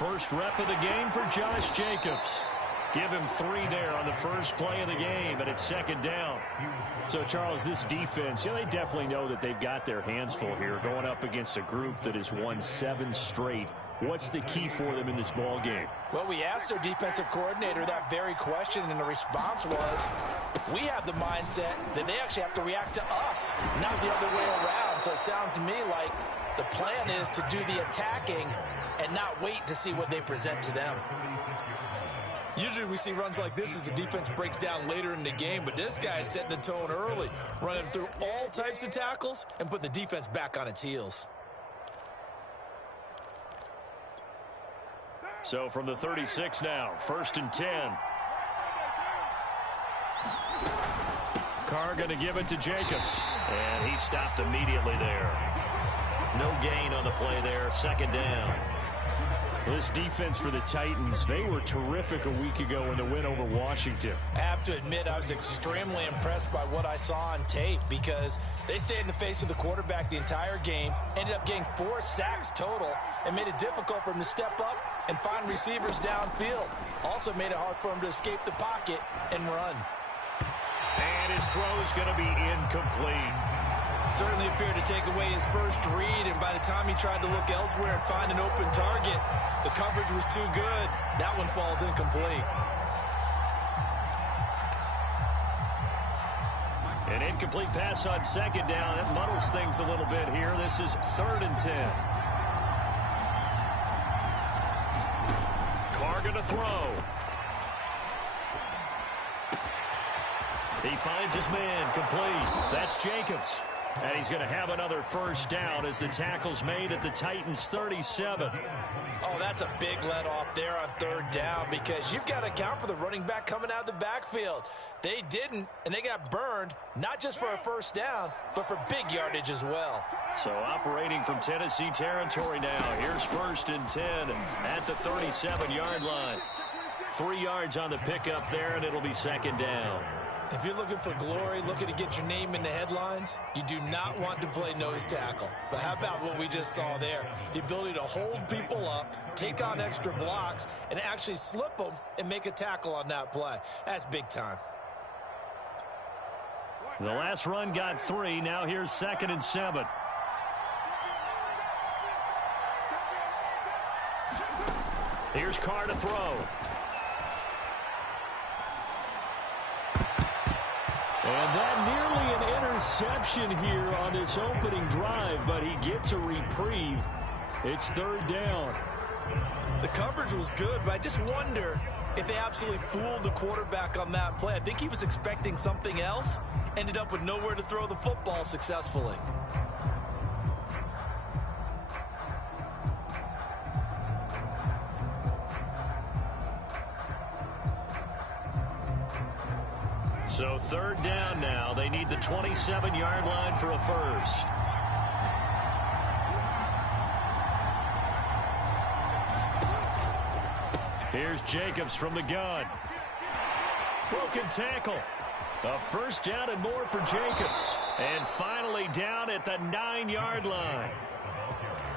First rep of the game for Josh Jacobs. Give him 3 there on the first play of the game, and it's second down. So, Charles, this defense, they definitely know that they've got their hands full here going up against a group that has won 7 straight. What's the key for them in this ball game? Well, we asked their defensive coordinator that very question, and the response was, we have the mindset that they actually have to react to us, not the other way around. So it sounds to me like the plan is to do the attacking and not wait to see what they present to them. Usually we see runs like this as the defense breaks down later in the game, but this guy is setting the tone early, running through all types of tackles and putting the defense back on its heels. So from the 36 now, 1st and 10. Carr going to give it to Jacobs. And he stopped immediately there. No gain on the play there, second down. This defense for the Titans, they were terrific a week ago in the win over Washington. I have to admit, I was extremely impressed by what I saw on tape because they stayed in the face of the quarterback the entire game, ended up getting 4 sacks total, and made it difficult for him to step up and find receivers downfield. Also made it hard for him to escape the pocket and run. And his throw is going to be incomplete. Certainly appeared to take away his first read, and by the time he tried to look elsewhere and find an open target, the coverage was too good. That one falls incomplete. An incomplete pass on second down. That muddles things a little bit here. This is 3rd and 10. Carr going to throw. He finds his man complete. That's Jacobs. And he's going to have another first down as the tackle's made at the Titans' 37. Oh, that's a big let off there on 3rd down because you've got to account for the running back coming out of the backfield. They didn't, and they got burned, not just for a first down, but for big yardage as well. So operating from Tennessee territory now. Here's 1st and 10 at the 37-yard line. 3 yards on the pickup there, and it'll be second down. If you're looking for glory, looking to get your name in the headlines, you do not want to play nose tackle. But how about what we just saw there? The ability to hold people up, take on extra blocks, and actually slip them and make a tackle on that play. That's big time. The last run got 3. Now here's 2nd and 7. Here's Carr to throw. And that nearly an interception here on this opening drive, but he gets a reprieve. It's 3rd down. The coverage was good, but I just wonder if they absolutely fooled the quarterback on that play. I think he was expecting something else, ended up with nowhere to throw the football successfully. So 3rd down now. They need the 27-yard line for a first. Here's Jacobs from the gun. Broken tackle. A first down and more for Jacobs. And finally down at the 9-yard line.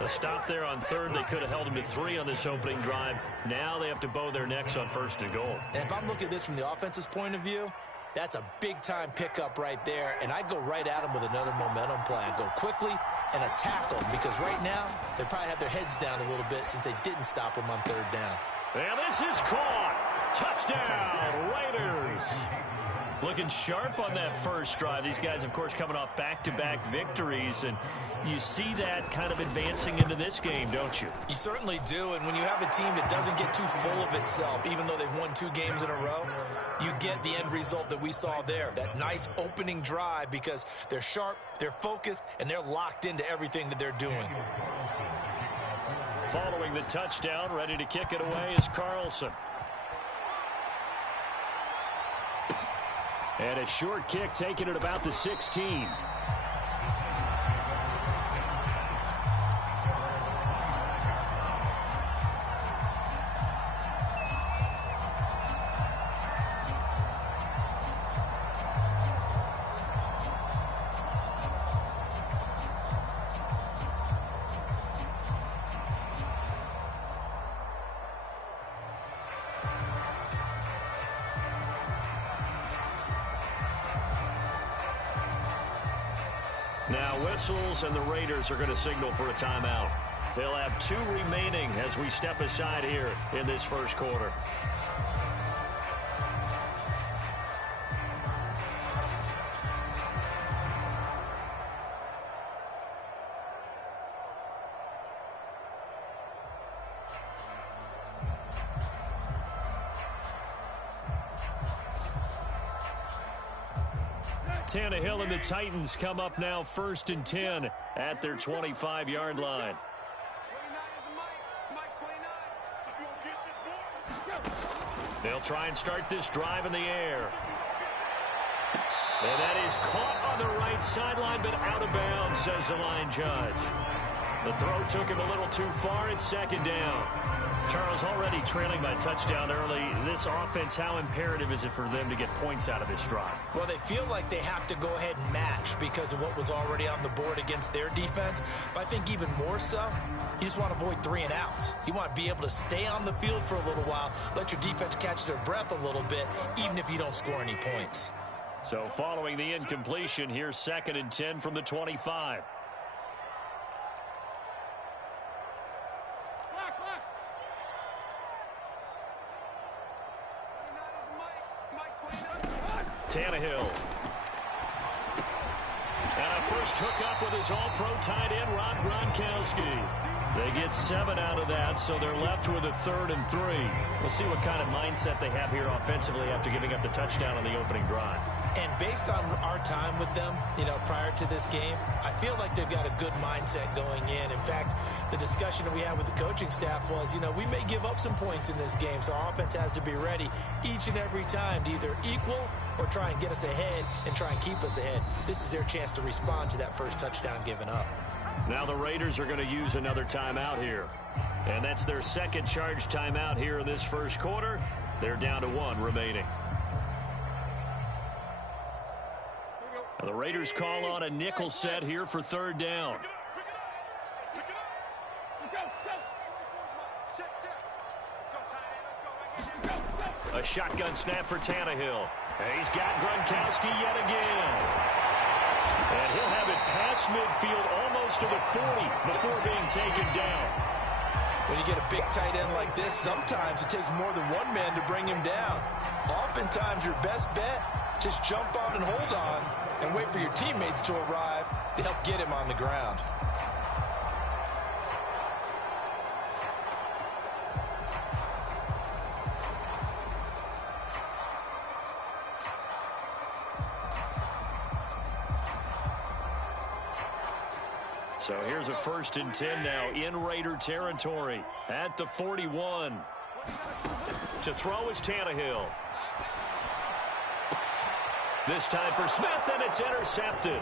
A stop there on 3rd. They could have held him to 3 on this opening drive. Now they have to bow their necks on 1st and goal. And if I'm looking at this from the offense's point of view, that's a big-time pickup right there, and I go right at them with another momentum play. I go quickly and attack them because right now they probably have their heads down a little bit since they didn't stop them on 3rd down. And this is caught. Touchdown, Raiders. Looking sharp on that first drive. These guys, of course, coming off back-to-back victories, and you see that kind of advancing into this game, don't you? You certainly do, and when you have a team that doesn't get too full of itself, even though they've won 2 games in a row, you get the end result that we saw there, that nice opening drive because they're sharp, they're focused, and they're locked into everything that they're doing. Following the touchdown, ready to kick it away is Carlson. And a short kick taken at about the 16. Now whistles, and the Raiders are going to signal for a timeout. They'll have 2 remaining as we step aside here in this first quarter. Tannehill and the Titans come up now 1st and 10 at their 25-yard line. They'll try and start this drive in the air. And that is caught on the right sideline, but out of bounds, says the line judge. The throw took him a little too far. It's 2nd down. Charles, already trailing by touchdown early. This offense, how imperative is it for them to get points out of this drive? Well, they feel like they have to go ahead and match because of what was already on the board against their defense. But I think even more so, you just want to avoid 3 and outs. You want to be able to stay on the field for a little while, let your defense catch their breath a little bit, even if you don't score any points. So following the incompletion, here's 2nd and 10 from the 25. Tannehill. And a first hookup with his all-pro tight end, Rob Gronkowski. They get 7 out of that, so they're left with a 3rd and 3. We'll see what kind of mindset they have here offensively after giving up the touchdown on the opening drive. And based on our time with them, prior to this game, I feel like they've got a good mindset going in. In fact, the discussion that we had with the coaching staff was, we may give up some points in this game, so our offense has to be ready each and every time to either equal or try and get us ahead and try and keep us ahead. This is their chance to respond to that first touchdown given up. Now the Raiders are going to use another timeout here. And that's their 2nd charge timeout here in this first quarter. They're down to 1 remaining. Now the Raiders call on a nickel set here for 3rd down. A shotgun snap for Tannehill. He's got Gronkowski yet again. And he'll have it past midfield almost to the 40 before being taken down. When you get a big tight end like this, sometimes it takes more than one man to bring him down. Oftentimes your best bet, just jump on and hold on and wait for your teammates to arrive to help get him on the ground. So here's a 1st and 10 now in Raider territory at the 41. To throw is Tannehill. This time for Smith, and it's intercepted.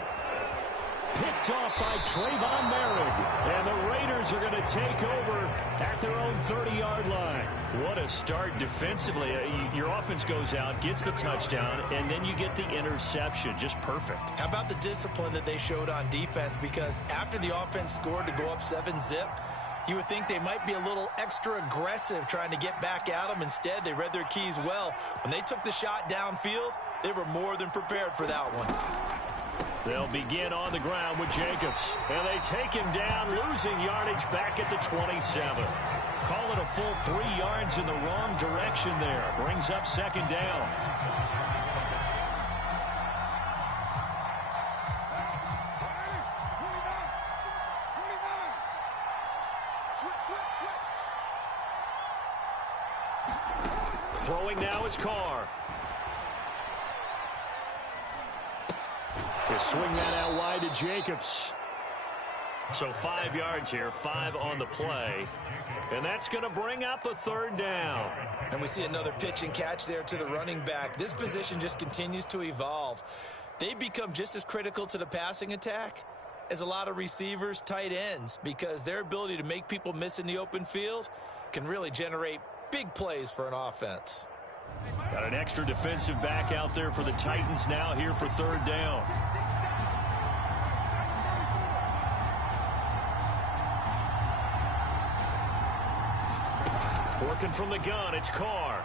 Picked off by Trayvon Merrick. And the Raiders are going to take over at their own 30-yard line. What a start defensively. Your offense goes out, gets the touchdown, and then you get the interception. Just perfect. How about the discipline that they showed on defense? Because after the offense scored to go up 7-zip, you would think they might be a little extra aggressive trying to get back at them. Instead, they read their keys well. When they took the shot downfield, they were more than prepared for that one. They'll begin on the ground with Jacobs. And they take him down, losing yardage back at the 27. Call it a full 3 yards in the wrong direction there. Brings up 2nd down. Throwing now is Carr. They swing that out wide to Jacobs. So 5 yards here, 5 on the play. And that's going to bring up a 3rd down. And we see another pitch and catch there to the running back. This position just continues to evolve. They become just as critical to the passing attack as a lot of receivers, tight ends, because their ability to make people miss in the open field can really generate big plays for an offense. Got an extra defensive back out there for the Titans now here for 3rd down. Working from the gun, it's Carr.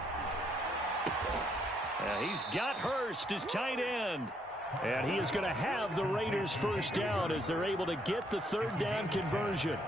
He's got Hurst, his tight end. And he is going to have the Raiders first down as they're able to get the third down conversion.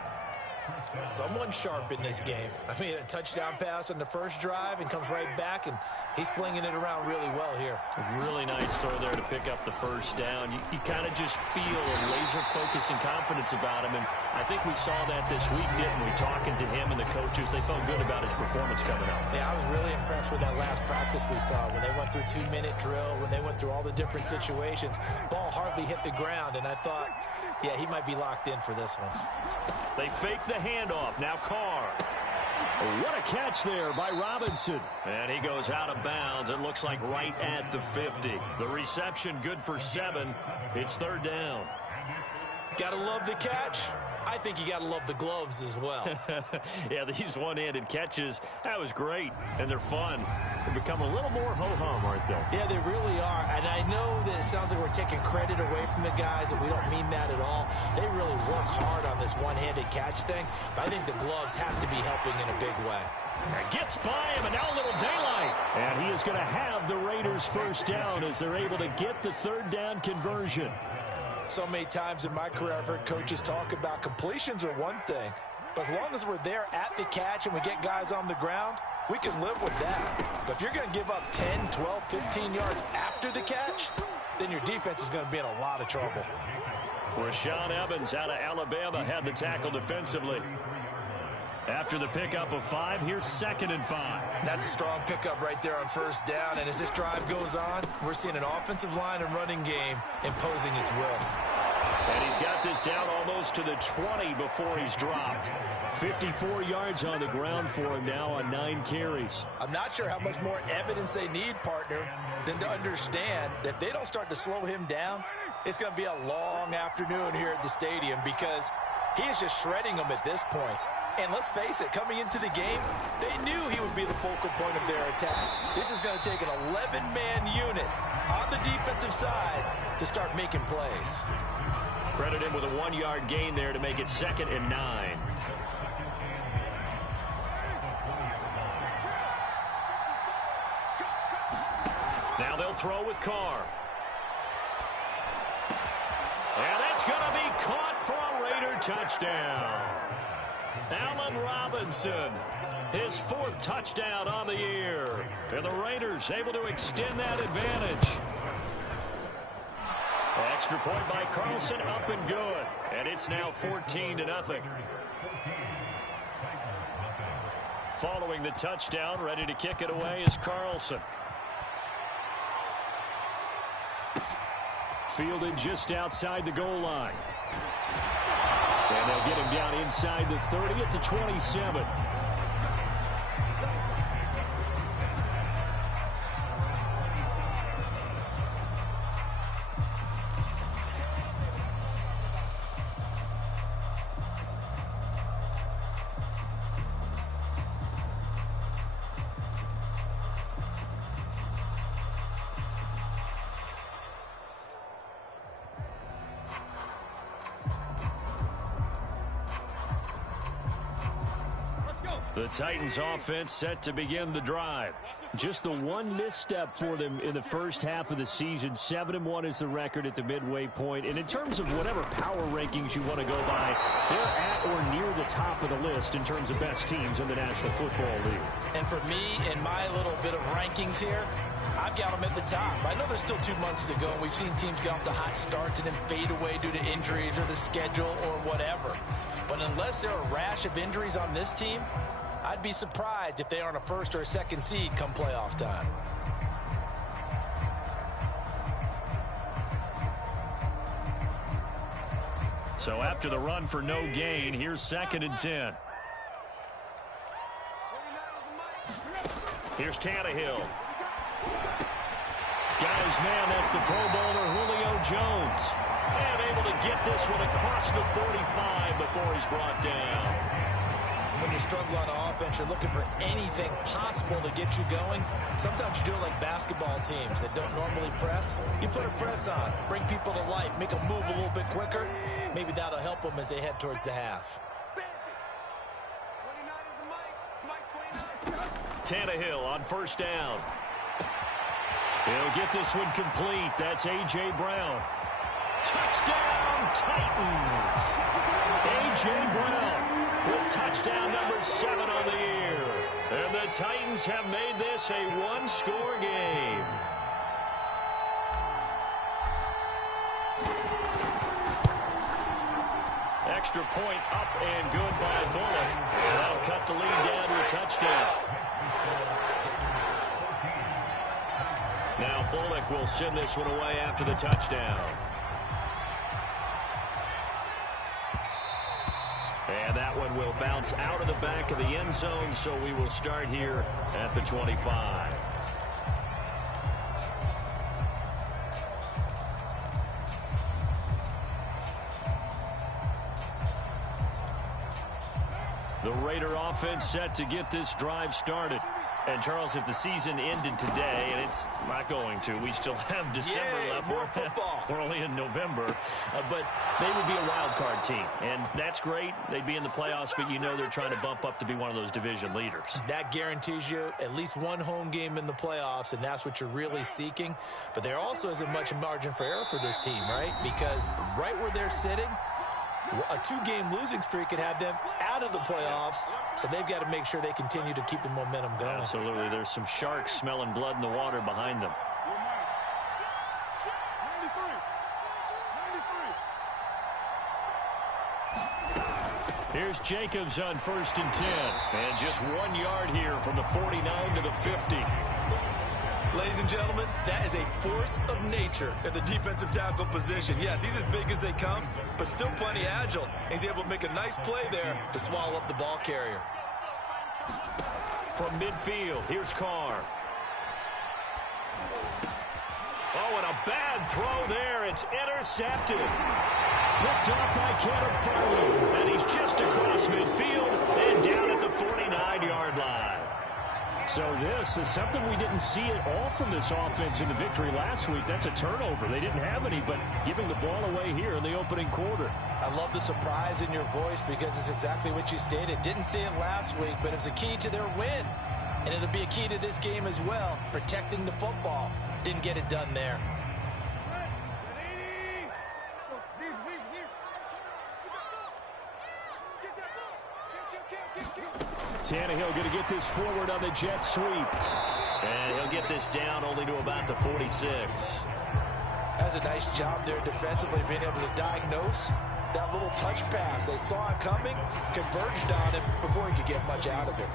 Someone sharp in this game. I mean, a touchdown pass on the first drive and comes right back, and he's flinging it around really well here. A really nice throw there to pick up the first down. You kind of just feel a laser focus and confidence about him, and I think we saw that this week, didn't we? Talking to him and the coaches, they felt good about his performance coming up. Yeah, I was really impressed with that last practice we saw when they went through 2-minute drill, when they went through all the different situations. Ball hardly hit the ground, and I thought, yeah, he might be locked in for this one. They fake the handoff. Now Carr. What a catch there by Robinson. And he goes out of bounds. It looks like right at the 50. The reception good for 7. It's third down. Gotta love the catch. I think you gotta love the gloves as well. Yeah, these one-handed catches, that was great. And they're fun. They become a little more ho-hum, aren't they? Yeah, they really are. And I know that it sounds like we're taking credit away from the guys, and we don't mean that at all. They really work hard on this one-handed catch thing. But I think the gloves have to be helping in a big way. Gets by him, and now a little daylight. And he is going to have the Raiders first down as they're able to get the third down conversion. So many times in my career I've heard coaches talk about completions are one thing, but as long as we're there at the catch and we get guys on the ground, we can live with that. But if you're going to give up 10, 12, 15 yards after the catch, then your defense is going to be in a lot of trouble. Rashaan Evans out of Alabama had the tackle defensively. After the pickup of 5, here's 2nd and 5. That's a strong pickup right there on first down. And as this drive goes on, we're seeing an offensive line and running game imposing its will. And he's got this down almost to the 20 before he's dropped. 54 yards on the ground for him now on 9 carries. I'm not sure how much more evidence they need, partner, than to understand that if they don't start to slow him down, it's going to be a long afternoon here at the stadium because he is just shredding them at this point. And let's face it, coming into the game, they knew he would be the focal point of their attack. This is going to take an 11-man unit on the defensive side to start making plays. Credit him with a 1-yard gain there to make it 2nd and 9. Now they'll throw with Carr. And that's going to be caught for a Raider touchdown. Allen Robinson, his 4th touchdown on the year. And the Raiders able to extend that advantage. Extra point by Carlson, up and good. And it's now 14-0. Following the touchdown, ready to kick it away is Carlson. Fielded just outside the goal line. And they'll get him down inside the 30 at the 27. The Titans offense set to begin the drive. Just the one misstep for them in the first half of the season. 7-1 is the record at the midway point. And in terms of whatever power rankings you want to go by, they're at or near the top of the list in terms of best teams in the National Football League. And for me, in my little bit of rankings here, I've got them at the top. I know there's still 2 months to go. We've seen teams get off to hot starts and then fade away due to injuries or the schedule or whatever. But unless there are a rash of injuries on this team, I'd be surprised if they aren't a 1st or a 2nd seed come playoff time. So after the run for no gain, here's 2nd and 10. Here's Tannehill. Guys, man, that's the Pro Bowler Julio Jones. And able to get this one across the 45 before he's brought down. When you struggle on offense, you're looking for anything possible to get you going. Sometimes you do it like basketball teams that don't normally press. You put a press on, bring people to life, make them move a little bit quicker. Maybe that'll help them as they head towards the half. Tannehill on first down. He'll get this one complete. That's A.J. Brown. Touchdown, Titans. A.J. Brown with touchdown number 7 on the year. And the Titans have made this a one-score game. Extra point up and good by Bullock. And that'll cut the lead down to a touchdown. Now Bullock will send this one away after the touchdown. And that one will bounce out of the back of the end zone, so we will start here at the 25. The Raider offense set to get this drive started. And, Charles, if the season ended today, and it's not going to, we still have December left. More football. We're only in November. But they would be a wild card team. And that's great. They'd be in the playoffs, but you know they're trying to bump up to be one of those division leaders. That guarantees you at least one home game in the playoffs, and that's what you're really seeking. But there also isn't much margin for error for this team, right? Because right where they're sitting, a 2-game losing streak could have them out of the playoffs, so they've got to make sure they continue to keep the momentum going. Absolutely. There's some sharks smelling blood in the water behind them. Here's Jacobs on 1st and 10. And just 1 yard here from the 49 to the 50. Ladies and gentlemen, that is a force of nature at the defensive tackle position. Yes, he's as big as they come, but still plenty agile. He's able to make a nice play there to swallow up the ball carrier. From midfield, here's Carr. Oh, and a bad throw there. It's intercepted. Picked off by Caleb Farley. And he's just across midfield and down at the 49-yard line. So this is something we didn't see at all from this offense in the victory last week. That's a turnover. They didn't have any, but giving the ball away here in the opening quarter. I love the surprise in your voice because it's exactly what you stated. Didn't see it last week, but it's a key to their win. And it'll be a key to this game as well, protecting the football. Didn't get it done there. Tannehill going to get this forward on the jet sweep. And he'll get this down only to about the 46. That's a nice job there defensively, being able to diagnose that little touch pass. They saw it coming, converged on him before he could get much out of it.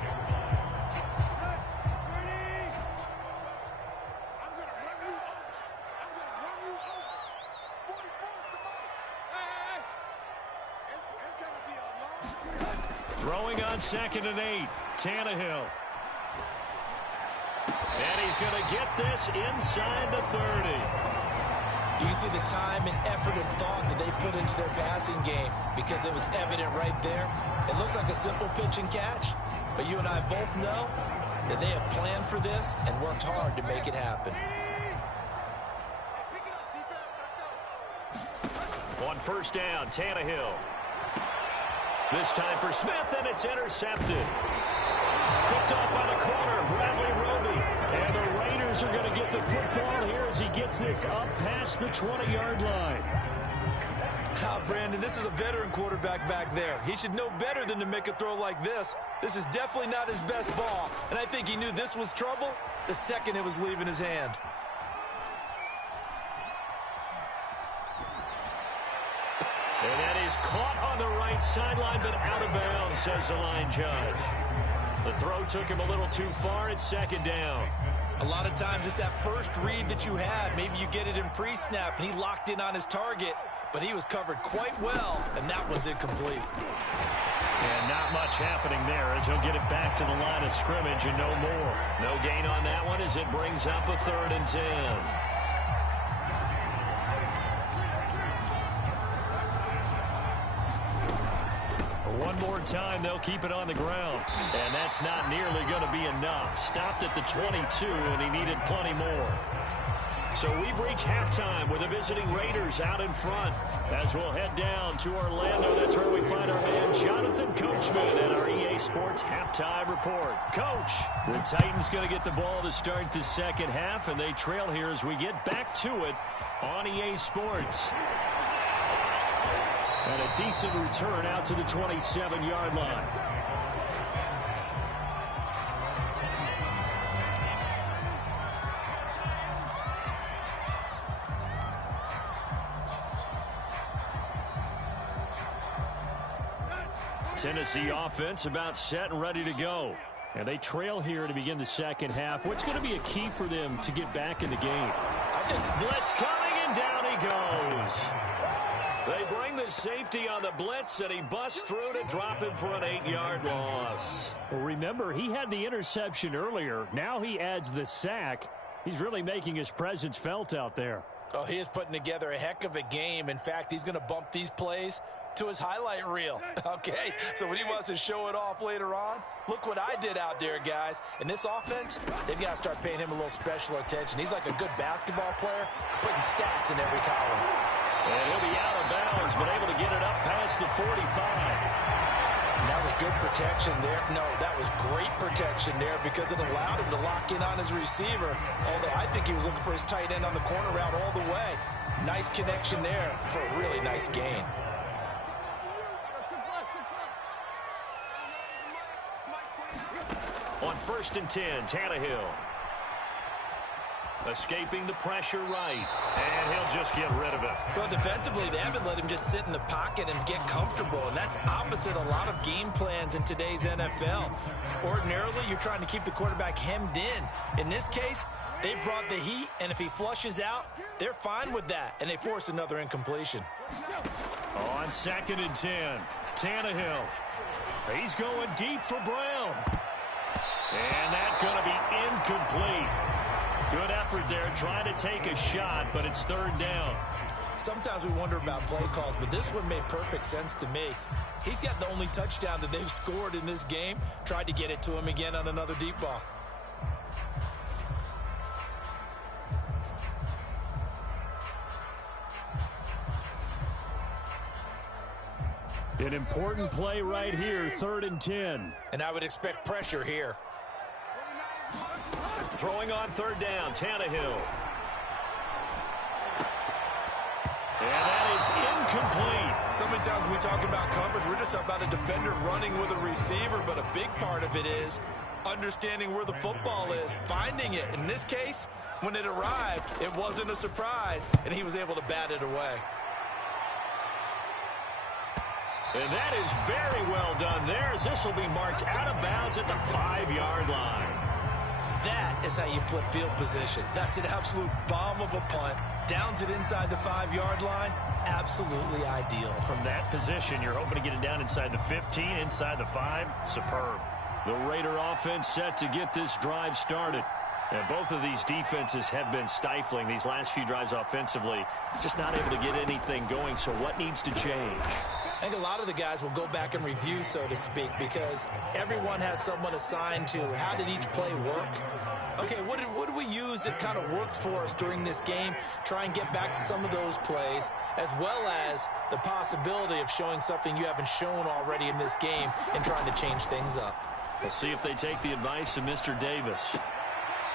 Throwing on 2nd and 8, Tannehill. And he's going to get this inside the 30. You can see the time and effort and thought that they put into their passing game because it was evident right there. It looks like a simple pitch and catch, but you and I both know that they have planned for this and worked hard to make it happen. On 1st down, Tannehill. This time for Smith, and it's intercepted. Picked off by the corner, Bradley Roby. And the Raiders are going to get the football here as he gets this up past the 20-yard line. Brandon, this is a veteran quarterback back there. He should know better than to make a throw like this. This is definitely not his best ball, and I think he knew this was trouble the second it was leaving his hand. And that is caught on the right sideline, but out of bounds, says the line judge. The throw took him a little too far. It's 2nd down. A lot of times it's that first read that you had. Maybe you get it in pre-snap, and he locked in on his target, but he was covered quite well, and that one's incomplete. And not much happening there as he'll get it back to the line of scrimmage and no more. No gain on that one as it brings up a 3rd and 10. One more time, they'll keep it on the ground. And that's not nearly going to be enough. Stopped at the 22, and he needed plenty more. So we've reached halftime with the visiting Raiders out in front. As we'll head down to Orlando, that's where we find our man Jonathan Coachman at our EA Sports Halftime Report. Coach, the Titans going to get the ball to start the second half, and they trail here as we get back to it on EA Sports. And a decent return out to the 27-yard line. Tennessee offense about set and ready to go. And they trail here to begin the second half. What's going to be a key for them to get back in the game? Blitz coming, and down he goes. They bring the safety on the blitz, and he busts through to drop him for an 8-yard loss. Well, remember, he had the interception earlier. Now he adds the sack. He's really making his presence felt out there. Oh, he is putting together a heck of a game. In fact, he's going to bump these plays to his highlight reel. Okay, so when he wants to show it off later on, look what I did out there, guys. In this offense, they've got to start paying him a little special attention. He's like a good basketball player, putting stats in every column. And he'll be out of bounds, but able to get it up past the 45. And that was good protection there. No, that was great protection there because it allowed him to lock in on his receiver, although I think he was looking for his tight end on the corner route all the way. Nice connection there for a really nice gain. On 1st and 10, Tannehill. Escaping the pressure right. And he'll just get rid of it. Well, defensively, they haven't let him just sit in the pocket and get comfortable, and that's opposite a lot of game plans in today's NFL. Ordinarily, you're trying to keep the quarterback hemmed in. In this case, they brought the heat, and if he flushes out, they're fine with that, and they force another incompletion. On 2nd and 10, Tannehill. He's going deep for Brown. And that's going to be incomplete. Good effort there, trying to take a shot, but it's 3rd down. Sometimes we wonder about play calls, but this one made perfect sense to me. He's got the only touchdown that they've scored in this game. Tried to get it to him again on another deep ball. An important play right here, 3rd and 10. And I would expect pressure here. Throwing on 3rd down, Tannehill. And that is incomplete. So many times when we talk about coverage, we're just about a defender running with a receiver, but a big part of it is understanding where the football is, finding it. In this case, when it arrived, it wasn't a surprise, and he was able to bat it away. And that is very well done there, as this will be marked out of bounds at the 5-yard line. That is how you flip field position. That's an absolute bomb of a punt. Downs it inside the 5-yard line. Absolutely ideal. From that position, you're hoping to get it down inside the 15, inside the 5. Superb. The Raider offense set to get this drive started. And both of these defenses have been stifling these last few drives offensively. Just not able to get anything going, so what needs to change? I think a lot of the guys will go back and review, so to speak, because everyone has someone assigned to how did each play work. Okay, what did we use that kind of worked for us during this game? Try and get back to some of those plays, as well as the possibility of showing something you haven't shown already in this game and trying to change things up. We'll see if they take the advice of Mr. Davis.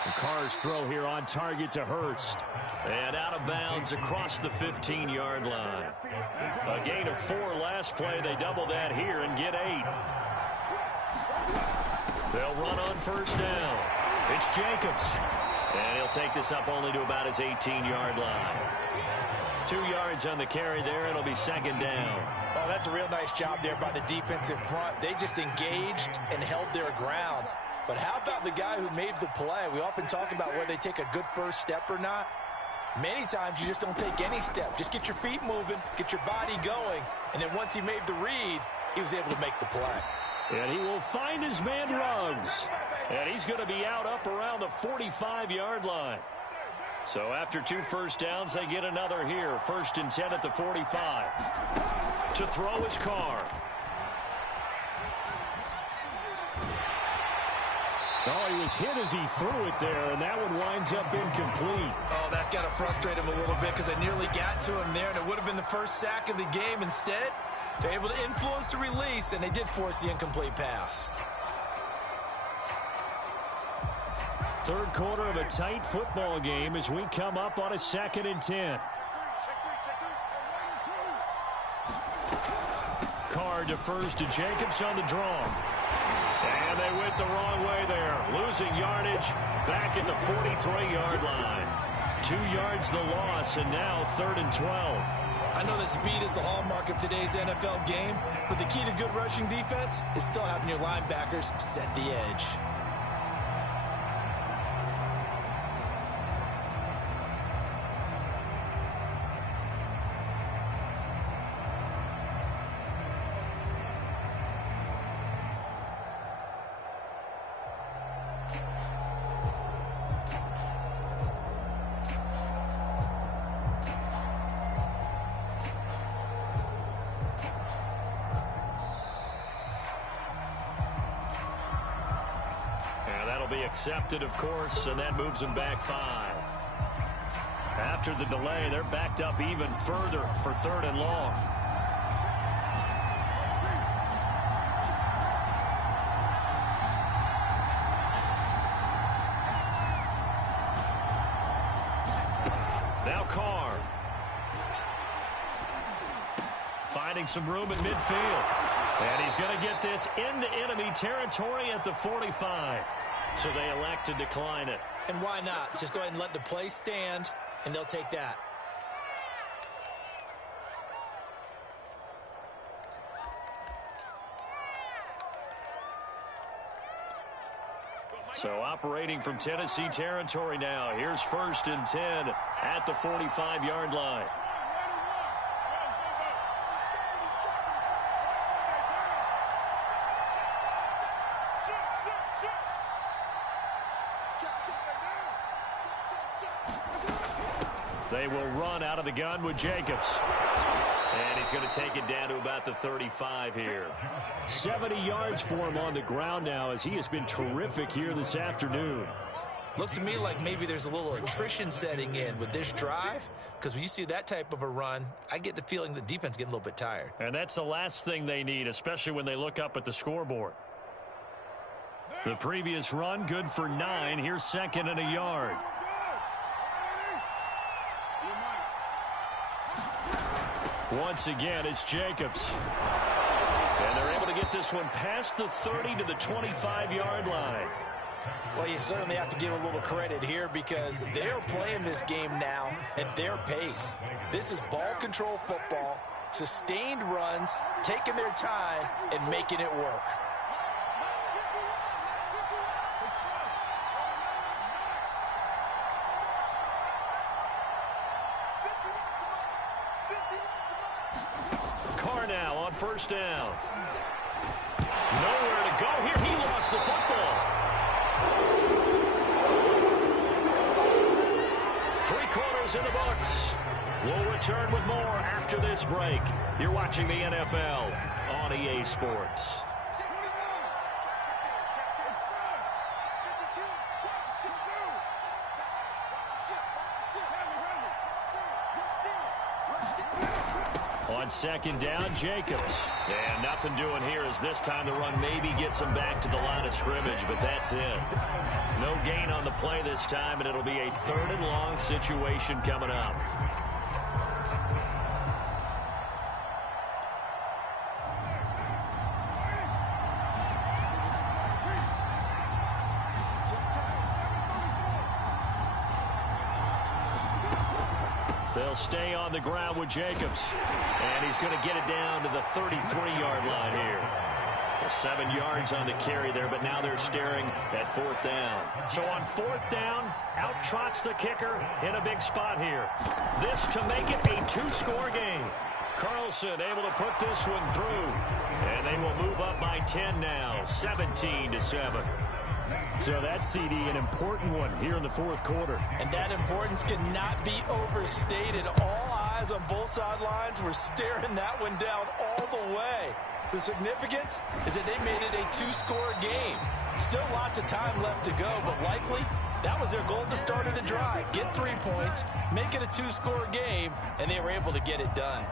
The Carr's throw here on target to Hurst. And out of bounds across the 15-yard line. A gain of 4 last play. They double that here and get 8. They'll run on 1st down. It's Jacobs. And he'll take this up only to about his 18-yard line. 2 yards on the carry there. It'll be 2nd down. Oh, that's a real nice job there by the defensive front. They just engaged and held their ground. But how about the guy who made the play? We often talk about whether they take a good first step or not. Many times you just don't take any step. Just get your feet moving, get your body going, and then once he made the read, he was able to make the play. And he will find his man Ruggs. And he's going to be out up around the 45-yard line. So after 2 first downs, they get another here. 1st and 10 at the 45. To throw his Carr. Oh, he was hit as he threw it there, and that one winds up incomplete. Oh, that's got to frustrate him a little bit because they nearly got to him there, and it would have been the first sack of the game. Instead, they're able to influence the release, and they did force the incomplete pass. Third quarter of a tight football game as we come up on a 2nd and 10. Carr defers to Jacobs on the draw. And they went the wrong way there. Losing yardage back at the 43-yard line. 2 yards the loss, and now 3rd and 12. I know that speed is the hallmark of today's NFL game, but the key to good rushing defense is still having your linebackers set the edge. Be accepted, of course, and that moves them back 5. After the delay, they're backed up even further for 3rd and long. Now Carr. Finding some room in midfield. And he's going to get this into enemy territory at the 45. So they elect to decline it. And why not? Just go ahead and let the play stand, and they'll take that. So operating from Tennessee territory now. Here's 1st and 10 at the 45-yard line. They will run out of the gun with Jacobs. And he's going to take it down to about the 35 here. 70 yards for him on the ground now as he has been terrific here this afternoon. Looks to me like maybe there's a little attrition setting in with this drive, because when you see that type of a run, I get the feeling the defense getting a little bit tired. And that's the last thing they need, especially when they look up at the scoreboard. The previous run, good for 9. Here's 2nd and a yard. Once again, it's Jacobs. And they're able to get this one past the 30 to the 25-yard line. Well, you certainly have to give a little credit here because they're playing this game now at their pace. This is ball control football, sustained runs, taking their time, and making it work. Carr now on 1st down. Nowhere to go here. He lost the football. 3 quarters in the books. We'll return with more after this break. You're watching the NFL on EA Sports. On 2nd down, Jacobs. And nothing doing here as this time the run maybe gets him back to the line of scrimmage, but that's it. No gain on the play this time, and it'll be a 3rd and long situation coming up. They'll stay on the ground with Jacobs. And he's going to get it down to the 33-yard line here. 7 yards on the carry there, but now they're staring at 4th down. So on 4th down, out trots the kicker in a big spot here. This to make it a 2-score game. Carlson able to put this one through. And they will move up by 10 now, 17-7. So that CD, an important one here in the 4th quarter. And that importance cannot be overstated. All eyes on both sidelines were staring that one down all the way. The significance is that they made it a 2-score game. Still lots of time left to go, but likely that was their goal at the start of the drive. Get 3 points, make it a 2-score game, and they were able to get it done.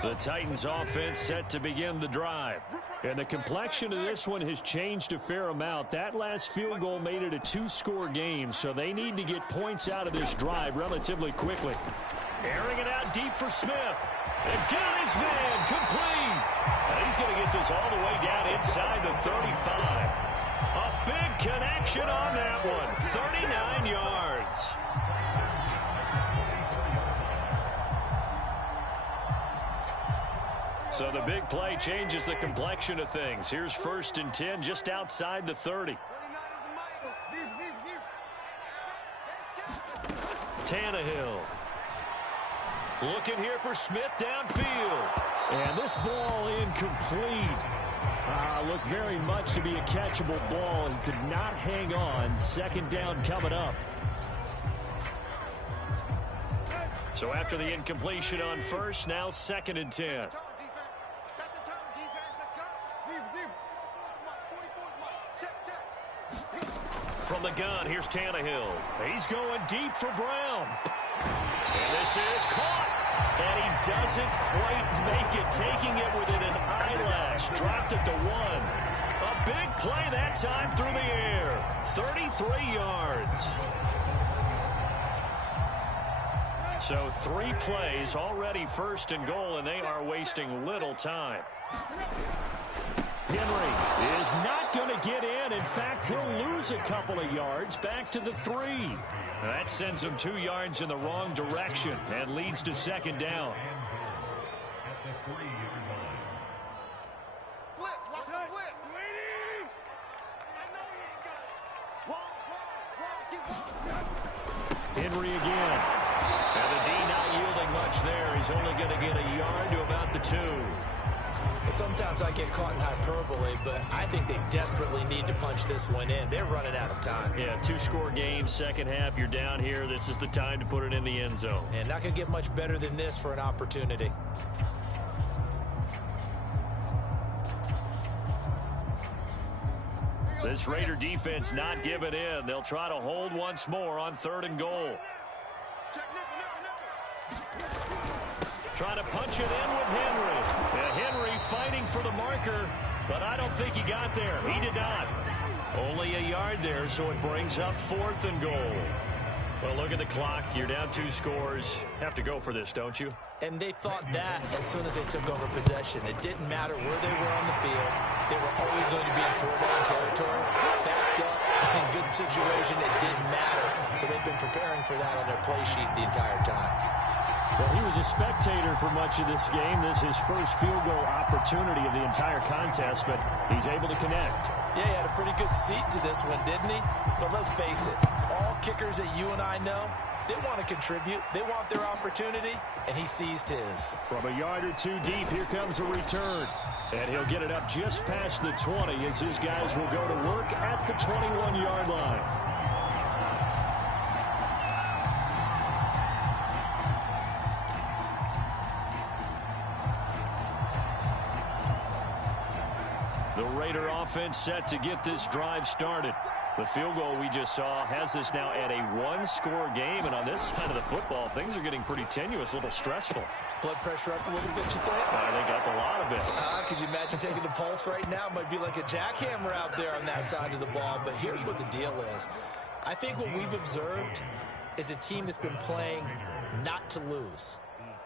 The Titans offense set to begin the drive. And the complexion of this one has changed a fair amount. That last field goal made it a 2-score game, so they need to get points out of this drive relatively quickly. Airing it out deep for Smith. And got his man complete. And he's going to get this all the way down inside the 35. A big connection on that one. 39 yards. So the big play changes the complexion of things. Here's 1st and 10 just outside the 30. Tannehill. Looking here for Smith downfield. And this ball incomplete. Looked very much to be a catchable ball and could not hang on. 2nd down coming up. So after the incompletion on 1st, now 2nd and 10. From the gun, here's Tannehill. He's going deep for Brown. And this is caught. And he doesn't quite make it, taking it within an eyelash. Dropped it to 1. A big play that time through the air. 33 yards. So 3 plays, already 1st and goal, and they are wasting little time. Henry is not going to get in. In fact, he'll lose a couple of yards back to the 3. That sends him 2 yards in the wrong direction and leads to 2nd down. Blitz, watch the blitz. Henry again. And the D not yielding much there. He's only going to get a yard to about the 2. Sometimes I get caught in hyperbole, but I think they desperately need to punch this one in. They're running out of time. Yeah, 2-score game, 2nd half. You're down here. This is the time to put it in the end zone. And not going to get much better than this for an opportunity. This Raider defense not giving in. They'll try to hold once more on 3rd and goal. Trying to punch it in with Henry. Henry fighting for the marker, but I don't think he got there. He did not. Only a yard there, so it brings up 4th and goal. Well, look at the clock. You're down 2 scores. Have to go for this, don't you? And they thought that as soon as they took over possession. It didn't matter where they were on the field. They were always going to be in 4-down territory, backed up, in good situation. It didn't matter. So they've been preparing for that on their play sheet the entire time. Well, he was a spectator for much of this game. This is his first field goal opportunity of the entire contest, but he's able to connect. Yeah, he had a pretty good seat to this one, didn't he? But let's face it, all kickers that you and I know, they want to contribute. They want their opportunity, and he seized his. From a yard or 2 deep, here comes a return. And he'll get it up just past the 20 as his guys will go to work at the 21-yard line. The Raider offense set to get this drive started. The field goal we just saw has us now at a 1-score game, and on this side of the football, things are getting pretty tenuous, a little stressful. Blood pressure up a little bit, you think? I think up a lot of it. Could you imagine taking the pulse right now? Might be like a jackhammer out there on that side of the ball, but here's what the deal is. I think what we've observed is a team that's been playing not to lose,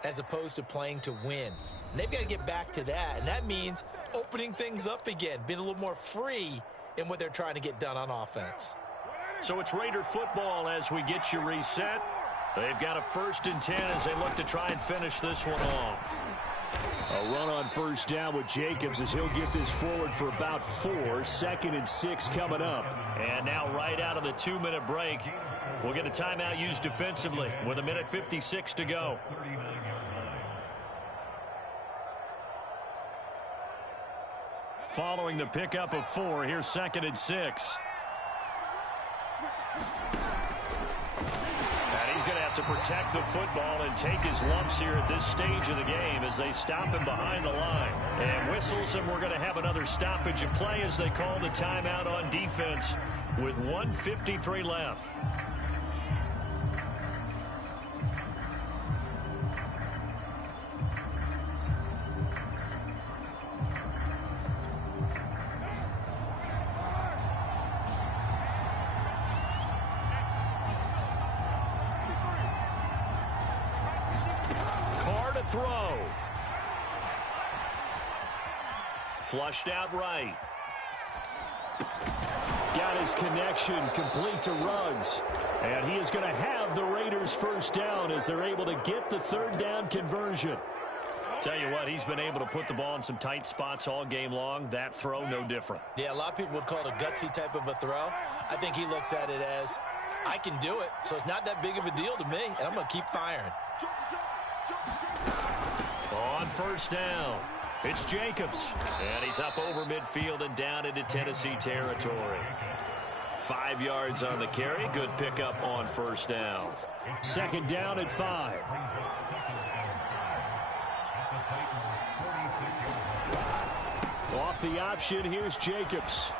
as opposed to playing to win. And they've got to get back to that, and that means opening things up again, being a little more free in what they're trying to get done on offense. So it's Raider football as we get you reset. They've got a 1st and 10 as they look to try and finish this one off. A run on 1st down with Jacobs as he'll get this forward for about 4. 2nd and 6 coming up. And now right out of the 2-minute break, we'll get a timeout used defensively with 1:56 to go. Following the pickup of 4, here's 2nd and 6. And he's going to have to protect the football and take his lumps here at this stage of the game as they stop him behind the line. And whistles, and we're going to have another stoppage of play as they call the timeout on defense with 1:53 left. Throw. Flushed out right. Got his connection complete to Ruggs. And he is going to have the Raiders first down as they're able to get the 3rd down conversion. Tell you what, he's been able to put the ball in some tight spots all game long. That throw, no different. Yeah, a lot of people would call it a gutsy type of a throw. I think he looks at it as, I can do it, so it's not that big of a deal to me, and I'm going to keep firing. On 1st down, it's Jacobs. And he's up over midfield and down into Tennessee territory. 5 yards on the carry. Good pickup on 1st down. 2nd down at 5. Off the option, here's Jacobs.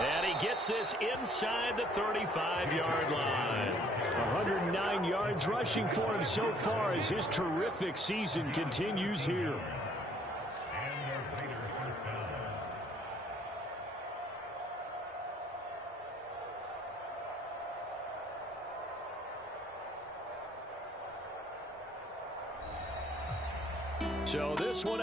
And he gets this inside the 35-yard line. 109 yards rushing for him so far as his terrific season continues here. So this one